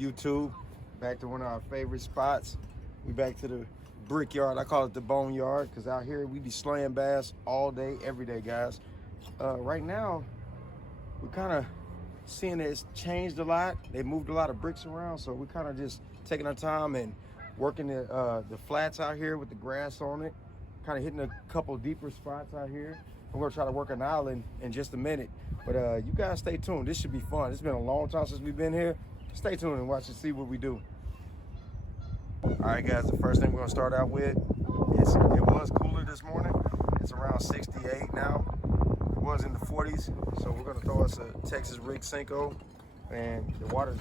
YouTube? Back to one of our favorite spots. We back to the brickyard. I call it the boneyard because out here we be slaying bass all day, every day, guys. Right now, we're kind of seeing that it's changed a lot. They moved a lot of bricks around, so we're kind of just taking our time and working the flats out here with the grass on it. Kind of hitting a couple deeper spots out here. We're gonna try to work an island in just a minute. But you guys stay tuned. This should be fun. It's been a long time since we've been here. Stay tuned and watch and see what we do. All right, guys, the first thing we're gonna start out with is, it was cooler this morning. It's around 68 now. It was in the 40s. So we're gonna throw us a Texas rig senko, and the water's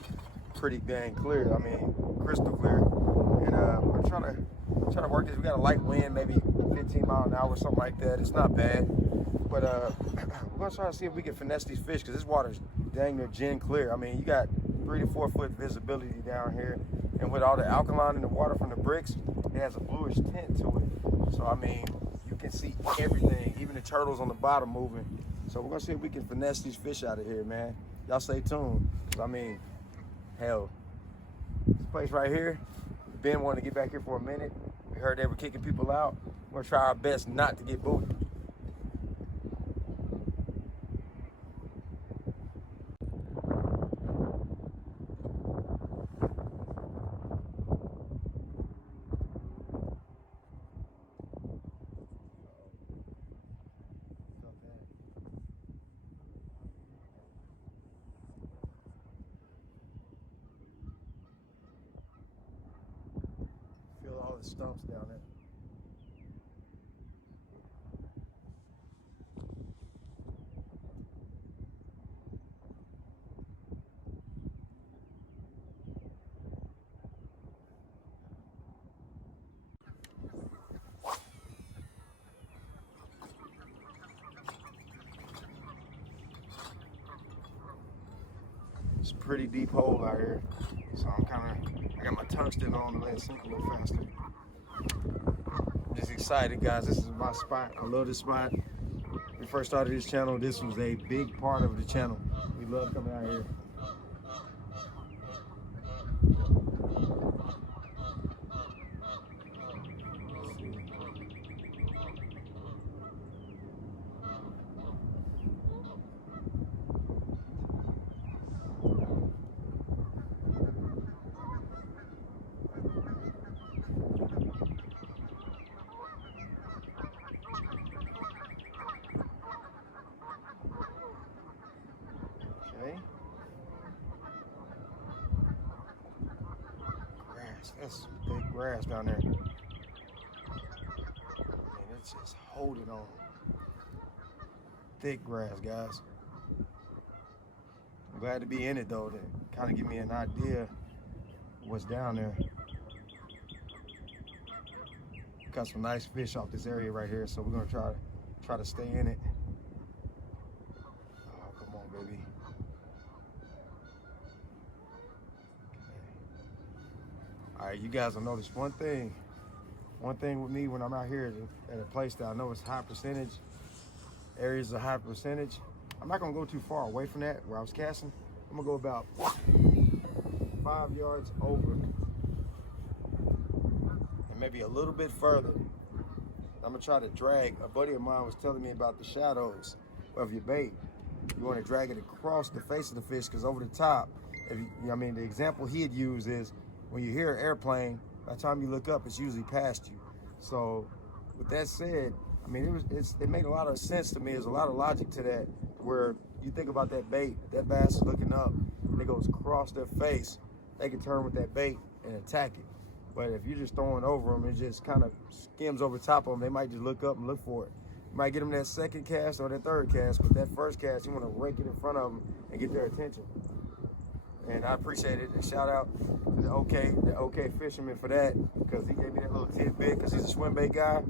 pretty dang clear. I mean, crystal clear. And we're trying to work this. We got a light wind, maybe 15 miles an hour, something like that. It's not bad. But we're gonna try to see if we can finesse these fish because this water's dang near gin clear. I mean, you got 3 to 4 foot visibility down here, and with all the alkaline in the water from the bricks, it has a bluish tint to it. So I mean, you can see everything, even the turtles on the bottom moving. So we're gonna see if we can finesse these fish out of here, man. Y'all stay tuned. I mean, hell, this place right here, Ben wanted to get back here for a minute. We heard they were kicking people out. We're gonna try our best not to get booted. Feel all the stumps down there. It's a pretty deep hole out here, so I got my tungsten on to let it sink a little faster. I'm just excited, guys. This is my spot. I love this spot. When we first started this channel, this was a big part of the channel. We love coming out here. Okay. Grass. That's big grass down there. Man, it's just holding on. Thick grass, guys. I'm glad to be in it though, to kind of give me an idea of what's down there. Got some nice fish off this area right here, so we're gonna try to stay in it. Oh, come on, baby. All right, you guys will notice one thing with me when I'm out here at a place that I know is high percentage, areas of high percentage, I'm not gonna go too far away from that where I was casting. I'm gonna go about 5 yards over and maybe a little bit further. I'm gonna try to drag. A buddy of mine was telling me about the shadows of your bait. You wanna drag it across the face of the fish because over the top, the example he had used is when you hear an airplane, by the time you look up, it's usually past you. So with that said, I mean, it made a lot of sense to me. There's a lot of logic to that, where you think about that bait, that bass is looking up, and it goes across their face, they can turn with that bait and attack it. But if you're just throwing over them, it just kind of skims over top of them. They might just look up and look for it. You might get them that second cast or that third cast, but that first cast, you want to rake it in front of them and get their attention. And I appreciate it. And shout out to the OK fisherman for that, because he gave me that little tidbit, because he's a swim bait guy.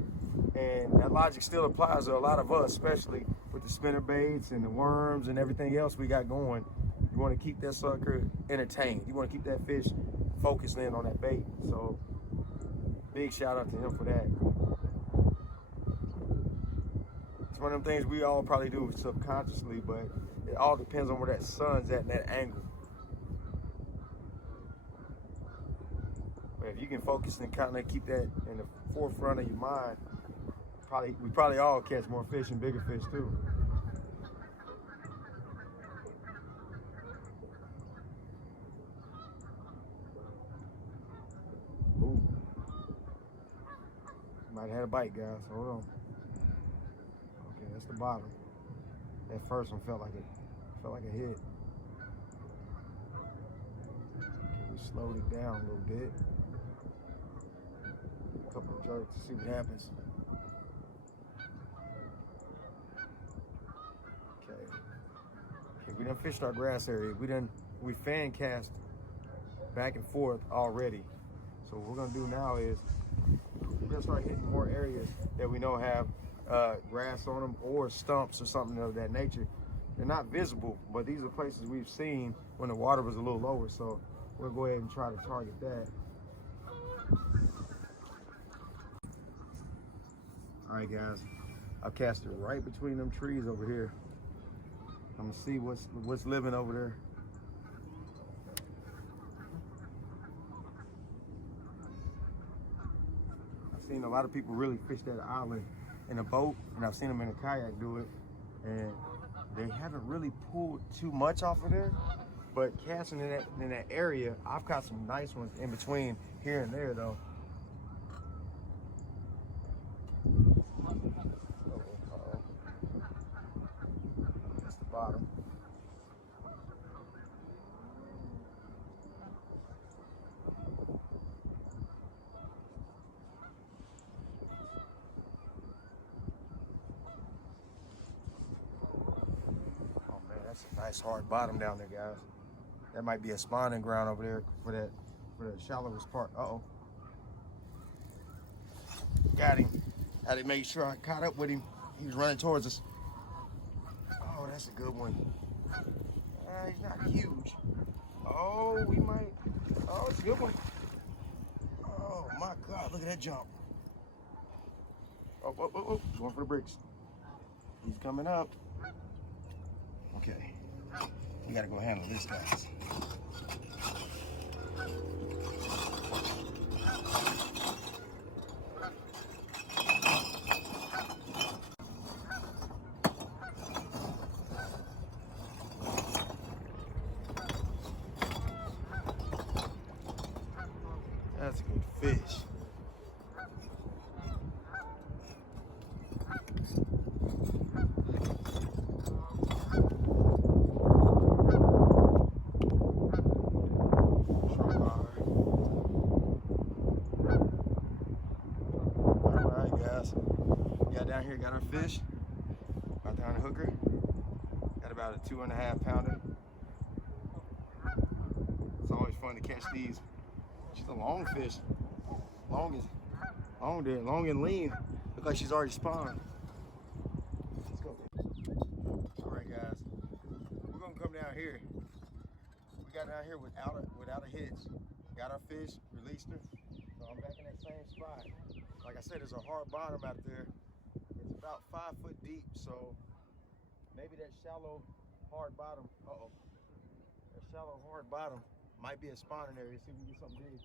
And that logic still applies to a lot of us, especially with the spinner baits and the worms and everything else we got going. You want to keep that sucker entertained. You want to keep that fish focused in on that bait. So big shout out to him for that. It's one of them things we all probably do subconsciously, but it all depends on where that sun's at and that angle. can focus and kind of keep that in the forefront of your mind, we probably all catch more fish and bigger fish too. Ooh. Might have had a bite, guys. Hold on. Okay, that's the bottom. That first one felt like a hit. Okay, we slowed it down a little bit. A couple of jerks to see what happens. Okay. Okay, we done fished our grass area. We fan cast back and forth already. So what we're gonna do now is we're gonna start hitting more areas that we know have grass on them or stumps or something of that nature. They're not visible, but these are places we've seen when the water was a little lower. So we'll go ahead and try to target that. All right, guys, I've cast it right between them trees over here. I'm gonna see what's living over there. I've seen a lot of people really fish that island in a boat, and I've seen them in a kayak do it, and they haven't really pulled too much off of there. But casting in that area, I've caught some nice ones in between here and there, though. Uh-oh. That's the bottom. That's a nice hard bottom down there, guys. That might be a spawning ground over there for the shallowest part. Uh-oh. Got him. Had to make sure I caught up with him. He was running towards us. Oh, that's a good one. He's not huge. Oh, we might. Oh, it's a good one. Oh my God, look at that jump. Oh, going for the bricks. He's coming up. Okay, we gotta go handle this, guys. That's a good fish. Down here, got our fish, about to on a hooker, got about a 2.5 pounder. It's always fun to catch these. She's a long fish, long and lean. Look like she's already spawned. Let's go. All right, guys, we're gonna come down here. We got down here without a hitch. Got our fish, released her. So I'm back in that same spot. Like I said, there's a hard bottom out there. It's about 5 foot deep, so maybe that shallow, hard bottom, that shallow, hard bottom might be a spawning area. See if we can get something big.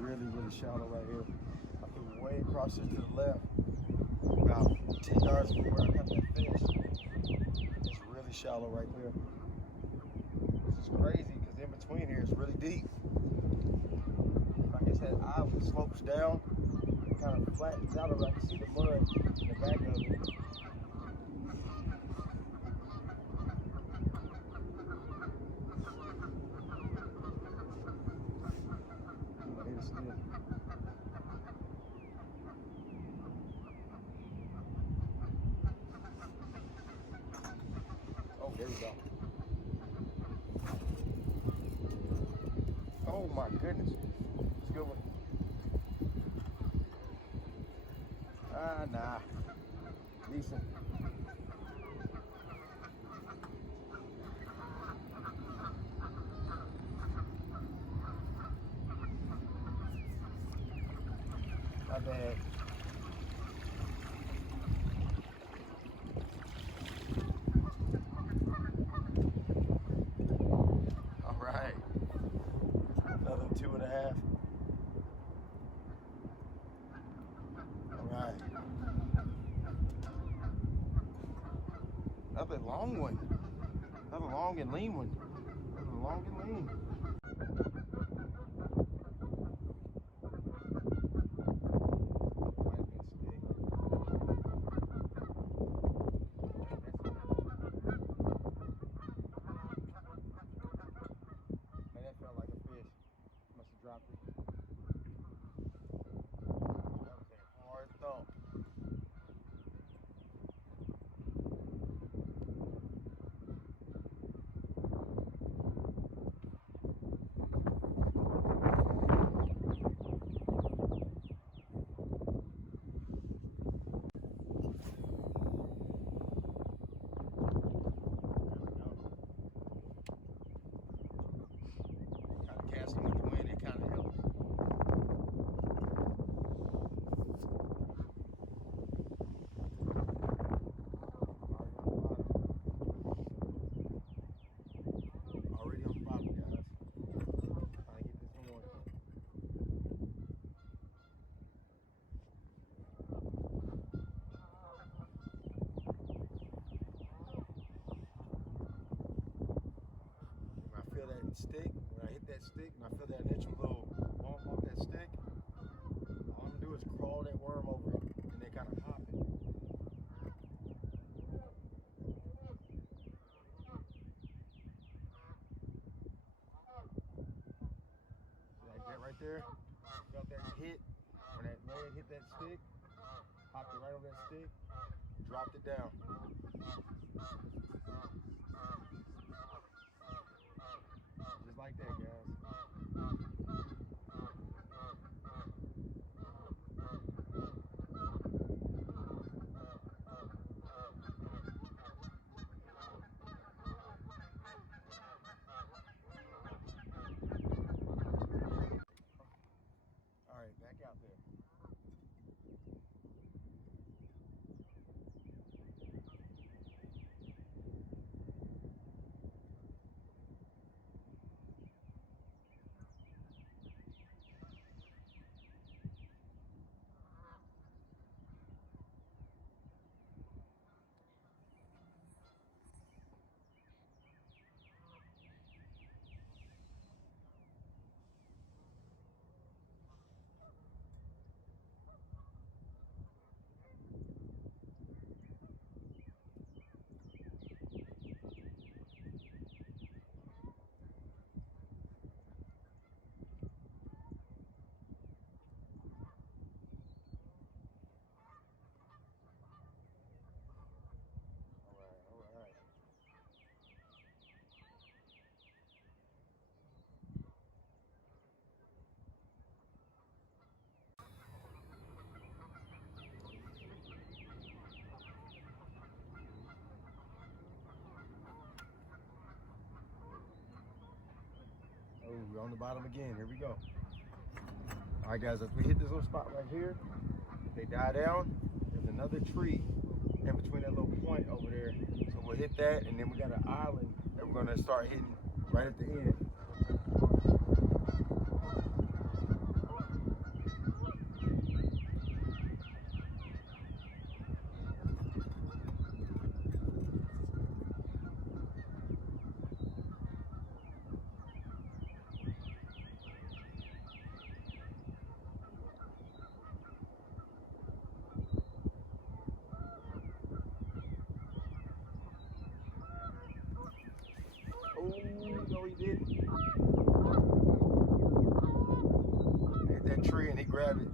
Really shallow right here. I threw way across it to the left, about 10 yards from where I got that fish. It's really shallow right there. crazy because in between here it's really deep. I guess that island slopes down, kind of flattens out over. I can see the mud in the back of it. I hit a stick. Oh, there we go. Oh my goodness. It's a good one. Ah, nah. Decent. Not bad. All right. Another 2.5. All right. Another long one. Another long and lean one. Another long and lean. Man, that felt like a fish. Must have dropped it. That was a hard thump. Kind of casting with the wind, it kind of helps. Already on the bottom, guys. Trying to get this going. When I feel that stick, when I hit that stick, and I feel that initial little bump off that stick, all I'm gonna do is crawl that worm over it and then kind of hop it. Like that right there. Felt that hit. When that leg hit that stick, hopped it right over that stick, dropped it down. Just like that, guys. All right, back out there. All right. Oh, we're on the bottom again. Here we go. All right, guys, as we hit this little spot right here, they die down. There's another tree in between that little point over there. So we'll hit that, and then we got an island that we're gonna start hitting right at the end. that tree and he grabbed it.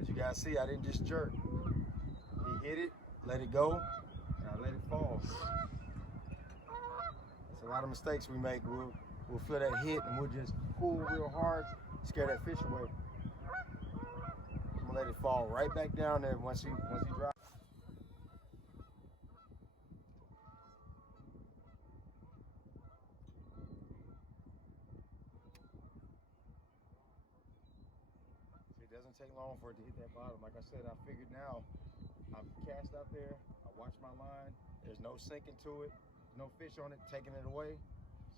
As you guys see, I didn't just jerk. He hit it, let it go, and I let it fall. It's a lot of mistakes we make. We'll feel that hit and we'll just pull real hard, scare that fish away. I'm gonna let it fall right back down there once he drops. It doesn't take long for it to hit that bottom. Like I said, I figured now, I've cast out there, I watched my line, there's no sinking to it, no fish on it, taking it away.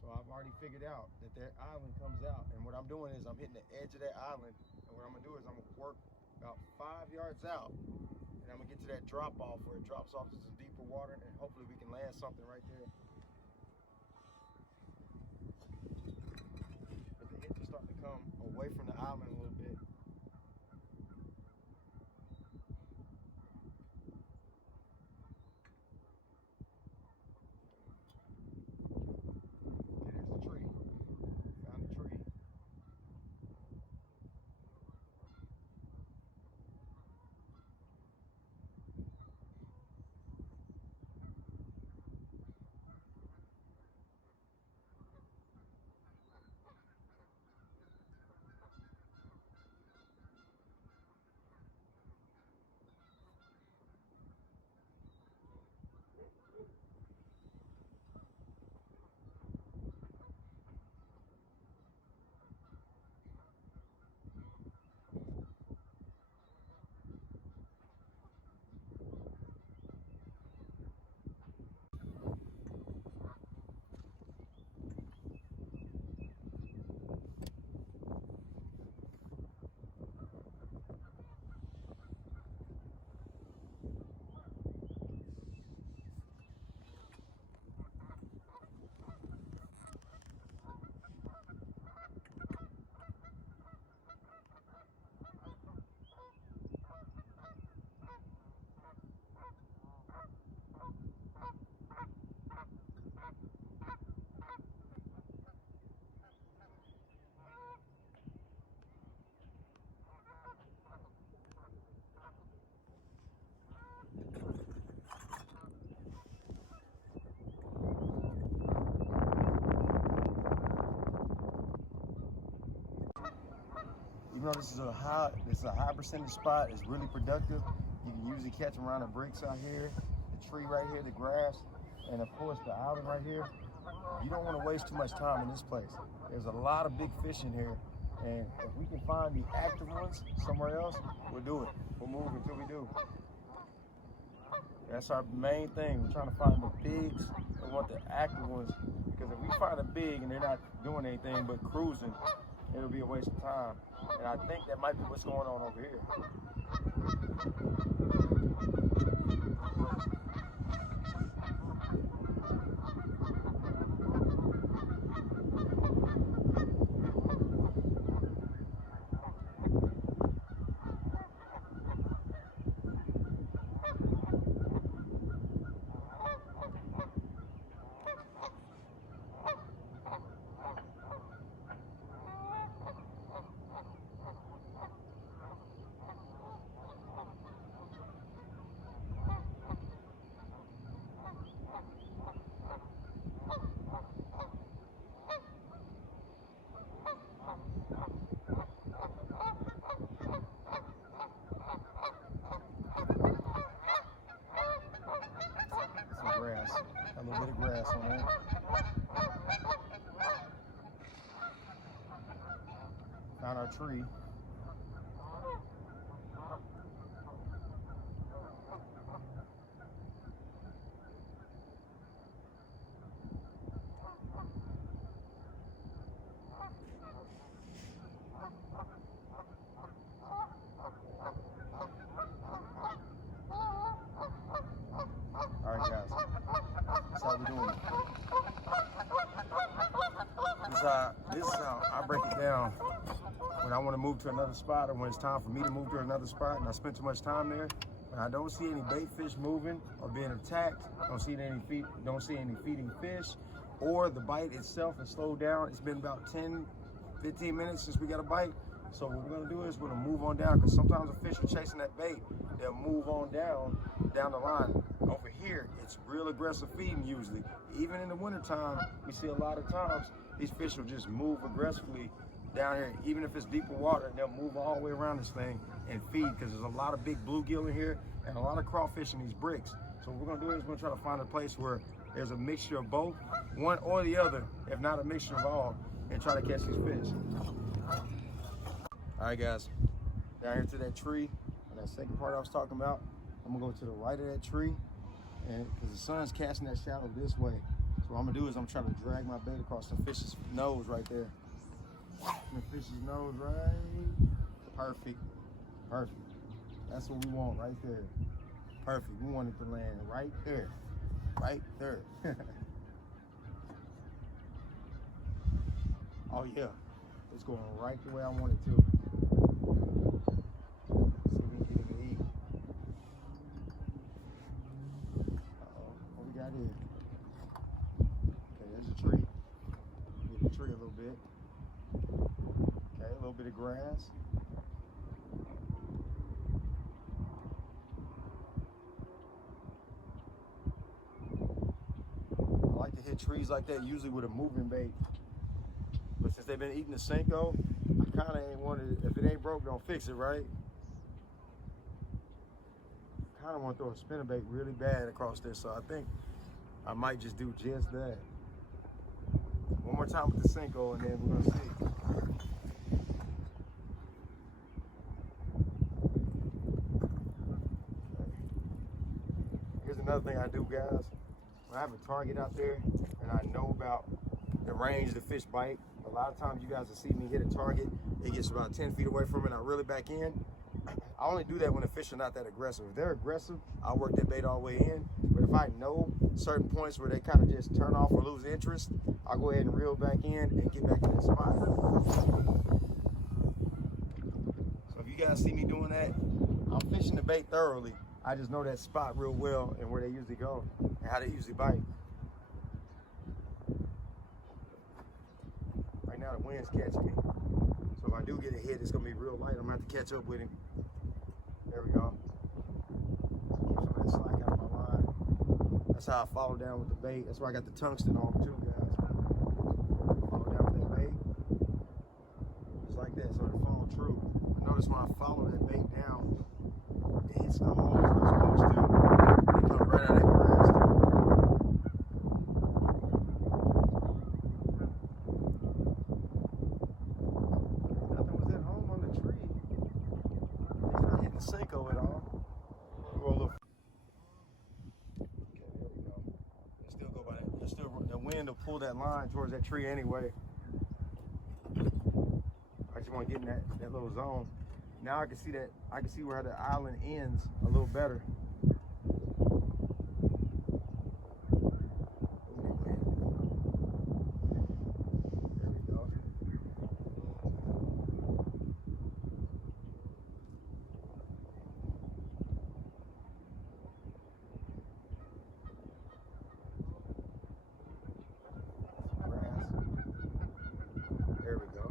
So I've already figured out that that island comes out. And what I'm doing is I'm hitting the edge of that island. And what I'm gonna do is I'm gonna work about 5 yards out and I'm gonna get to that drop off where it drops off to some deeper water and hopefully we can land something right there. But the hits are starting to come away from the island a little bit. Even though this is a high percentage spot, it's really productive. You can usually catch them around the bricks out here, the tree right here, the grass, and of course the island right here. You don't want to waste too much time in this place. There's a lot of big fish in here, and if we can find the active ones somewhere else, we'll do it. We'll move until we do. That's our main thing. We're trying to find the bigs and want the active ones, because if we find a big and they're not doing anything but cruising, it'll be a waste of time. And I think that might be what's going on over here. Grass, a little bit of grass on there. Found our tree. All right, guys. That's how we're doing it. This is how I break it down when I want to move to another spot or when it's time for me to move to another spot and I spent too much time there. I don't see any bait fish moving or being attacked. Don't see any feeding fish, or the bite itself has slowed down. It's been about 10-15 minutes since we got a bite. So what we're gonna do is we're gonna move on down, because sometimes the fish are chasing that bait. They'll move on down the line. Over here, it's real aggressive feeding usually. Even in the wintertime, we see a lot of times these fish will just move aggressively down here. Even if it's deeper water, they'll move all the way around this thing and feed, because there's a lot of big bluegill in here and a lot of crawfish in these bricks. So what we're gonna do is we're gonna try to find a place where there's a mixture of both, one or the other, if not a mixture of all, and try to catch these fish. All right, guys, down here to that tree, and that second part I was talking about, I'm gonna go to the right of that tree, and because the sun's casting that shadow this way. So what I'm gonna do is I'm trying to drag my bait across the fish's nose right there. The fish's nose, right? Perfect, perfect. That's what we want right there. Perfect, we want it to land right there, right there. Oh yeah, it's going right the way I want it to. See if we can get him to eat. Uh-oh, what we got here? Okay, there's a tree. Get the tree a little bit. Okay, a little bit of grass. I like to hit trees like that, usually with a moving bait. But since they've been eating the senko, I kind of ain't wanted, if it ain't broke, don't fix it, right? Kind of want to throw a spinnerbait really bad across there, so I think I might just do just that. One more time with the senko, and then we're gonna see. Here's another thing I do, guys. When I have a target out there and I know about the range the fish bite, a lot of times you guys will see me hit a target, it gets about 10 feet away from it, and I reel it back in. I only do that when the fish are not that aggressive. If they're aggressive, I'll work that bait all the way in. But if I know certain points where they kind of just turn off or lose interest, I'll go ahead and reel back in and get back in that spot. So if you guys see me doing that, I'm fishing the bait thoroughly. I just know that spot real well and where they usually go and how they usually bite. Right now the wind's catching me. So if I do get a hit, it's gonna be real light. I'm gonna have to catch up with him. There we go. Keep some of that slack out of my line. That's how I follow down with the bait. That's why I got the tungsten on too, guys. Follow down with that bait. Just like that, so it follow true. Notice when I follow that bait down, it hits the hole where it's supposed to. It comes right out of that grass too. Nothing was at home on the tree. It's not hitting the senko at all. Go a little. Okay, there we go. It'll still go by that. The wind will pull that line towards that tree anyway. I just want to get in that little zone. Now I can see where the island ends a little better. There we go. Grass. There we go.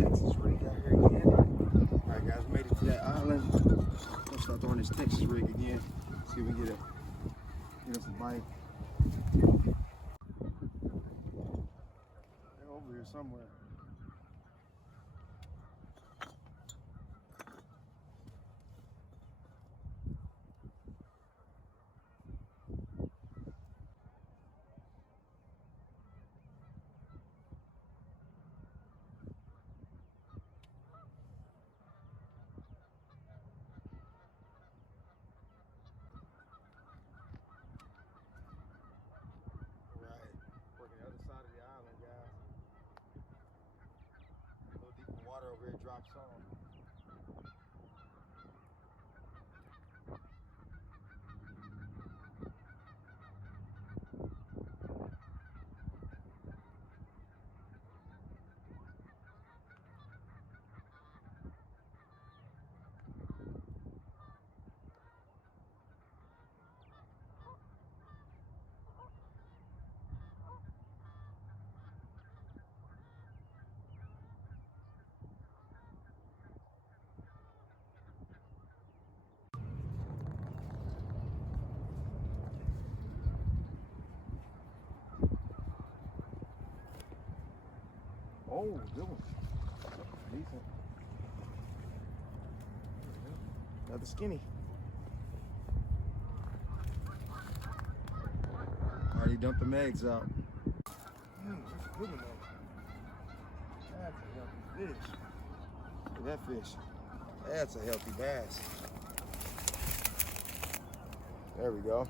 Texas rig out here again. All right, guys, made it to that island. Let's start throwing this Texas rig again. See if we get us a bite. They're over here somewhere. Water over here drops on. Oh, good one. Decent. Another skinny. Already dumped the eggs out. That's a good one though. That's a healthy fish. Look at that fish. That's a healthy bass. There we go.